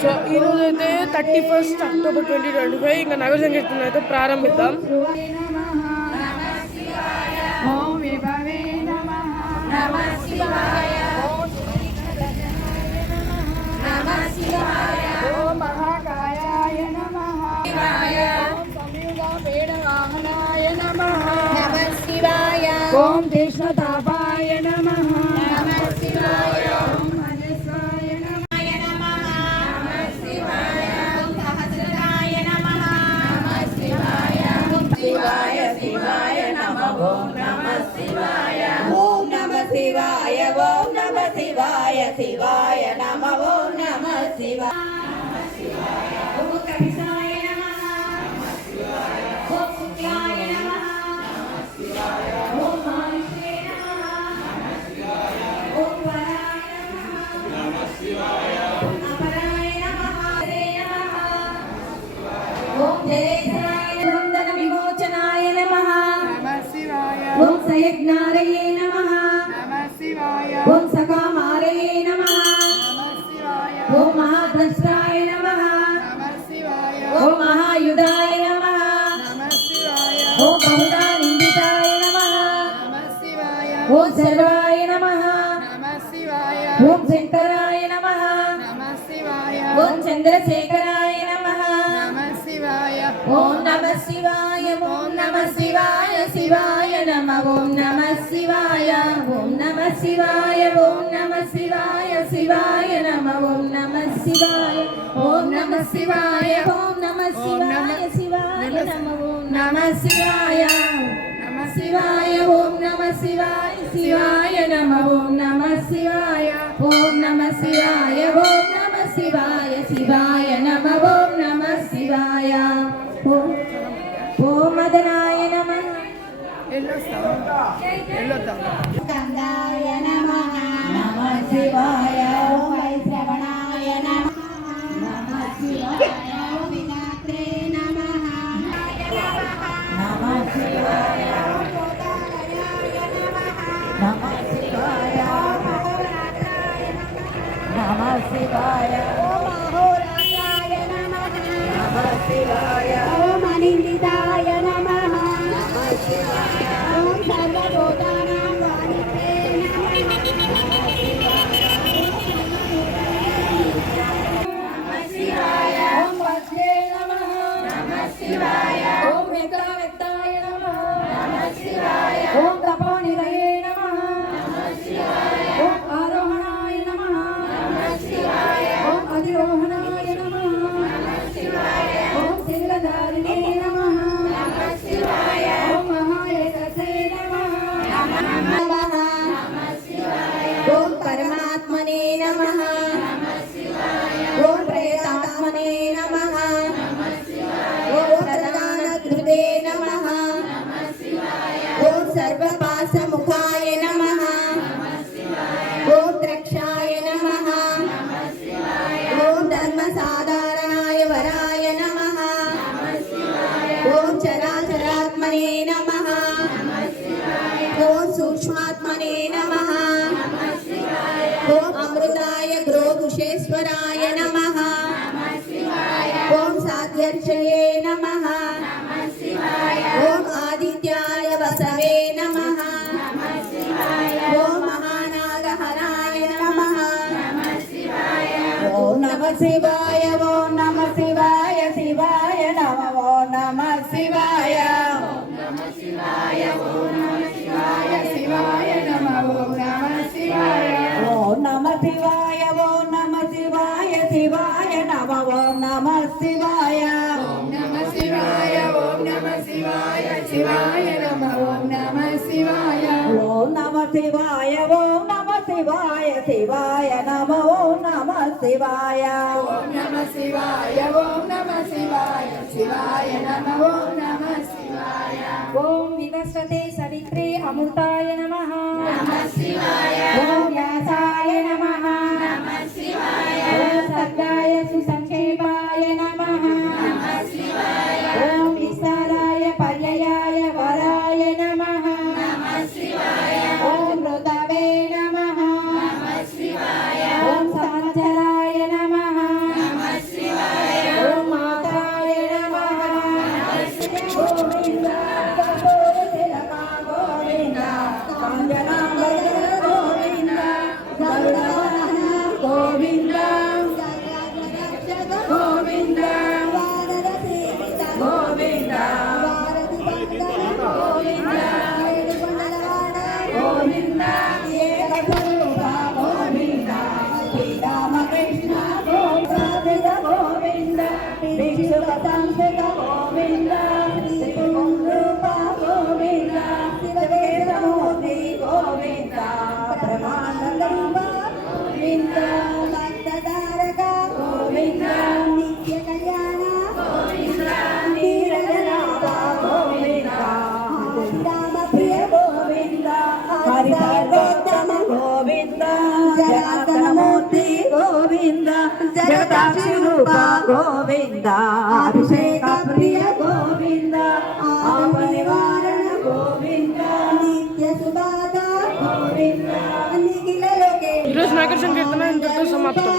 So ఈరోజు అయితే 31 October 2025 ఇంకా నగర సంకీర్తన అయితే ప్రారంభిద్దాం. ఓం కృష్ణతాపాయ నమః. నమః శివాయ. ఓం మనస్వాయ నమః. నమః శివాయ. ఓం సహస్రాయ నమః. నమః శివాయ. ఓం శివాయ శివాయ నమః. ఓం నమః శివాయ. ఓం నమః శివాయ. ఓం నమః శివాయ శివాయ నమః. ఓం నమః శివాయ. ఓం కవిసాయ నమః. నమః శివాయ. ఓం శుక్లాయ నమః. నమః శివాయ. ఓం సయజ్ఞారయే నమః. నమః శివాయ. ఓం సకామారయే నమః. నమః శివాయ. ఓం మహాద్రష్టాయ నమః. నమః శివాయ. ఓం మహాయుధాయ నమః. నమః శివాయ. ఓం బహుదా నిందితాయ నమః. నమః శివాయ. ఓం సర్వాయ నమః. నమః శివాయ. ఓం శంకరాయ నమః. నమః శివాయ. ఓం చంద్రశేఖరాయ నమః. నమః శివాయ. ఓం నమః శివాయ. ఓం నమః శివాయ శివాయ నమః. ఓం నమః శివాయ. ఓం నమః శివాయ. ఓం నమః శివాయ శివాయ నమః. ఓం నమః శివాయ. ఓం నమః శివాయ. ఓం నమః శివాయ శివాయ నమః. ఓం నమః శివాయ. నమః శివాయ. ఓం నమః శివాయ శివాయ నమః. ఓం నమః శివాయ. ఓం నమః శివాయ. ఓం నమః శివాయ శివాయ నమః. ఓం నమః శివాయ. ఓం మదనాయ నమః. స్కందాయ నమః. నమః శివాయ. ఓం వైశ్రవణాయ నమః. నమః శివాయ. ఓం వినాత్రే నమః. నమః శివాయ. ఓం కోదాలయాయ నమః. నమః శివాయ. ఓం మహోరాత్రాయ నమః. నమః శివాయ. ఓం మహోరాత్రాయ నమః. నమః శివాయ. ఓం అనిందితాయ నమః. నమః శివాయ. ఓం సర్వభూతానాం వాణితే నమః. నమః శివాయ. నమః శివాయ. ఓం వజ్రే నమః. నమః శివాయ. ఓం వెక్తాయ నమః. నమః శివాయ. ఓం తపోనిలయే నమః. నమః శివాయ. ఓం ఆరోహణాయ నమః. నమః శివాయ. ఓం అధిరోహణాయ నమః. నమః శివాయ. ఓం శిలధారిణే నమః. నమః శివాయ. ఓం మహాయశసే నమః. నమః. నమః శివాయ. ఓం పరమాత్మనే నమః. నమః శివాయ. ఓం ప్రేతాత్మనే నమః. నమః శివాయ. ఓం ప్రధానకృతే నమః. నమః శివాయ. ఓం సర్వపాశముఖాయ నమః. నమః శివాయ. ఓం ద్రక్షాయ నమః. నమః శివాయ. ఓం ధర్మసాధారణాయ వరాయ నమః. నమః శివాయ. ఓం చరాచరాత్మనే నమః. నమః శివాయ. ఓం సూక్ష్మాత్మనే నమః. నమః శివాయ. ఓం అమృతాయ గ్రోగుషేశ్వరాయ నమః. నమః శివాయ. ఓం సాధ్యర్షయే నమః. నమః శివాయ. ఓం ఆదిత్యాయ వసవే నమః. నమః శివాయ. ఓం మహానాగహరాయ నమః. నమః శివాయ. ఓం నమః శివాయ. ఓం నమః శివాయ శివాయ నమః. ఓం నమః శివాయ. ఓం నమః శివాయ. ఓం నమః శివాయ శివాయ నమః. ఓం నమః శివాయ. ఓం నమః శివాయ. ఓం నమః శివాయ శివాయ నమః. ఓం నమః శివాయ. ఓం నమః శివాయ. ఓం నమః శివాయ శివాయ నమః. ఓం నమః శివాయ. ఓం నమః శివాయ. ఓం నమః శివాయ శివాయ నమః. ఓం నమః శివాయ. ఓం నమః శివాయ. ఓం నమః శివాయ శివాయ నమః. ఓం నమః శివాయ. ఓం వివస్వతే సవిత్రే అమృతాయ నమః. నమః శివాయ. ఓం వ్యాసాయ నమః. నమః శివాయ. ఓం సర్గాయ సుసంక్షేపాయ నమః. నమః శివాయ. ఓం విస్తారాయ పర్యయాయ వరాయ నమః. నమః శివాయ. ఓం మృతవే నమః. నమః శివాయ. ఓం సంవత్సరాయ నమః. నమః సంస్థ గోవింద శ్రీపుంరూప గోవింద శివకేశమూర్తి గోవింద పరమానంద గోవింద భక్తధారక గోవింద నిత్య కళ్యాణ గోవింద నీరజనాథ గోవింద రామ ప్రియ గోవింద హరిహరోత్తమ గోవింద జనార్దనమూర్తి గోవింద జగదాక్షి రూప గోవింద అభిషేక ప్రియ గోవింద ఆప నివారణ గోవింద నిత్య సుభాద గోవింద నిఖిల లోకే ఈరోజు నాగర సంకీర్తన ఇంతటితో సమాప్తం.